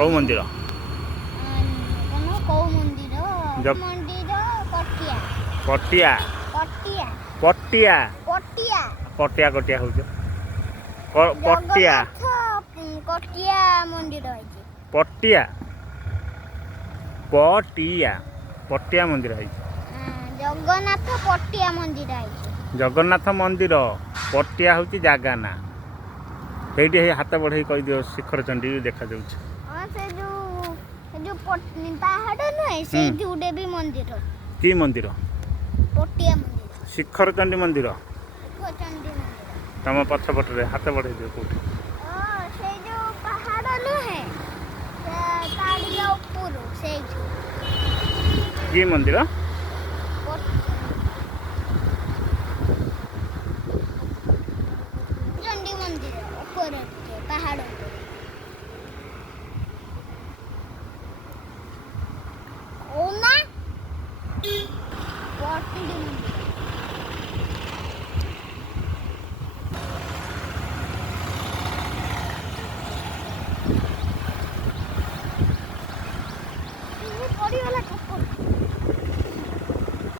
କୋଉ ମନ୍ଦିର? କୋଉ ମନ୍ଦିର? ଜଗ- ମନ୍ଦିର ପଟିଆ। ପଟିଆ ପଟିଆ। ପଟିଆ ପଟିଆ। ପଟିଆ କଟିଆ ହଉଛ ପଟିଆ କଟିଆ ମନ୍ଦିର ହେଇଛି। ପଟିଆ ପଟିଆ ପଟିଆ ମନ୍ଦିର ହେଇଛି। ଜଗନ୍ନାଥ ପଟିଆ ମନ୍ଦିର ହେଇଛି। ଜଗନ୍ନାଥ ମନ୍ଦିର ପଟିଆ ହଉଛି ଜାଗା ନା। ସେଇଠି ହେଇ ହାତ ବଢ଼େଇ କହିଦିଅ ଶିଖର ଚଣ୍ଡୀ ଦେଖାଯାଉଛି। ହଁ ସେ ଯୋଉ ପାହାଡ଼ ନୁହେଁ ସେଇଠି ଗୋଟେ ବି ମନ୍ଦିର। କି ମନ୍ଦିର? ପଟିଆ ମନ୍ଦିର। ଶିଖର ଚଣ୍ଡୀ ମନ୍ଦିର। ଶିଖର ଚଣ୍ଡୀ ମନ୍ଦିର। ତମ ପଛପଟରେ ହାତ ବଢ଼େଇ ଦିଅ କୋଉଠି? ସେଇ ଯୋଉ ପାହାଡ଼ ନୁହେଁ ତାରିଆ ଉପରୁ ସେଇଠି। କି ମନ୍ଦିର?